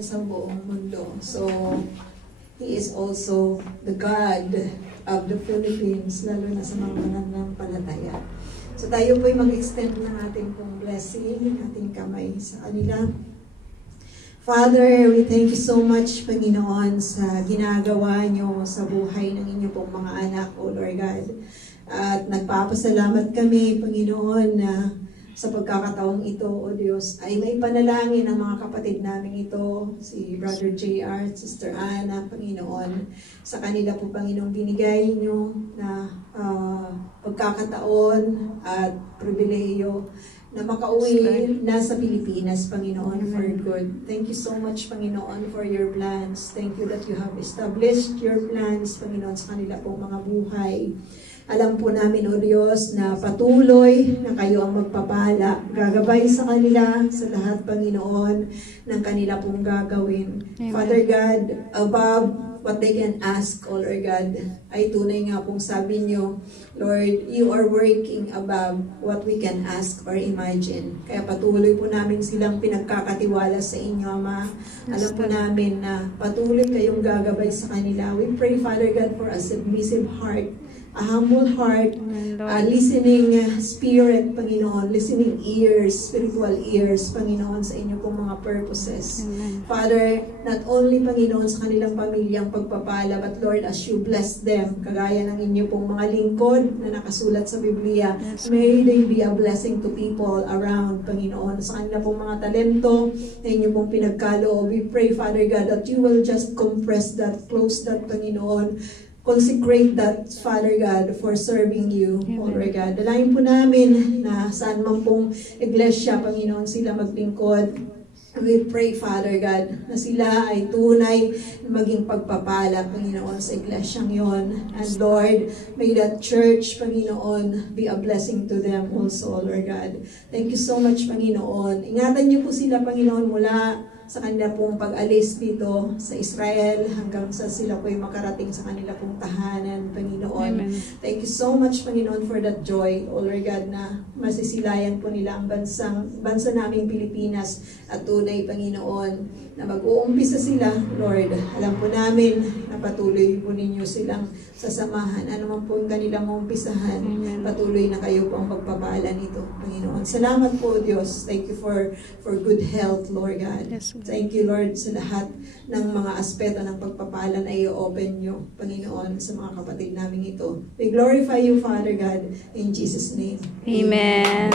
sa buong mundo. So, He is also the God of the Philippines, lalo na sa mga mananampalataya. So tayo po'y mag-extend ng ating pong blessing, ating kamay sa kanila. Father, we thank you so much, Panginoon, sa ginagawa nyo sa buhay ng inyo pong mga anak, O Lord God. At nagpapasalamat kami, Panginoon, na sa pagkakataong ito, O Diyos, ay may panalangin ang mga kapatid namin ito, si Brother JR at Sister Anna, Panginoon, sa kanila po, Panginoon, binigay nyo na pagkakataon at pribileyo na makauwi na sa Pilipinas, Panginoon, for good. Thank you so much, Panginoon, for your plans. Thank you that you have established your plans, Panginoon, sa kanila pong mga buhay. Alam po namin, O Diyos, na patuloy na kayo ang magpapala, gagabay sa kanila, sa lahat, Panginoon, ng kanila pong gagawin. Amen. Father God, above what they can ask, O Lord God, ay tunay nga pong sabi nyo, Lord, you are working above what we can ask or imagine. Kaya patuloy po namin silang pinagkakatiwala sa inyo, Ama. Alam po namin na patuloy kayong gagabay sa kanila. We pray, Father God, for a submissive heart, a humble heart, a listening spirit, Panginoon, listening ears, spiritual ears, Panginoon, sa inyo pong mga purposes. Amen. Father, not only, Panginoon, sa kanilang pamilyang pagpapala, but Lord, as you bless them, kagaya ng inyo pong mga lingkod na nakasulat sa Biblia, yes, may they be a blessing to people around, Panginoon, sa kanila pong mga talento na inyo pong pinagkaloob. We pray, Father God, that you will just compress that, close that, Panginoon, consecrate that, Father God, for serving you, O Lord God. Dalayan po namin na saan man pong iglesia, Panginoon, sila maglingkod. We pray, Father God, na sila ay tunay na maging pagpapala, Panginoon, sa iglesyang yon. And Lord, may that church, Panginoon, be a blessing to them also, Lord God. Thank you so much, Panginoon. Ingatan niyo po sila, Panginoon, mula sa kanila pong pag-alis dito sa Israel hanggang sa sila po'y makarating sa kanila pong tahanan, Panginoon. Amen. Thank you so much, Panginoon, for that joy, O Lord God, na masisilayan po nila ang bansa naming Pilipinas at tunay, Panginoon, na mag-uumpisa sila, Lord. Alam po namin na patuloy po ninyo silang sasamahan. Ano man po ang kanilang umpisahan, patuloy na kayo po ang pagpapala nito, Panginoon. Salamat po, Diyos. Thank you for good health, Lord God. Yes. Thank you, Lord, sa lahat ng mga aspeto ng pagpapala na i-open nyo, Panginoon, sa mga kapatid namin ito. We glorify you, Father God, in Jesus' name. Amen.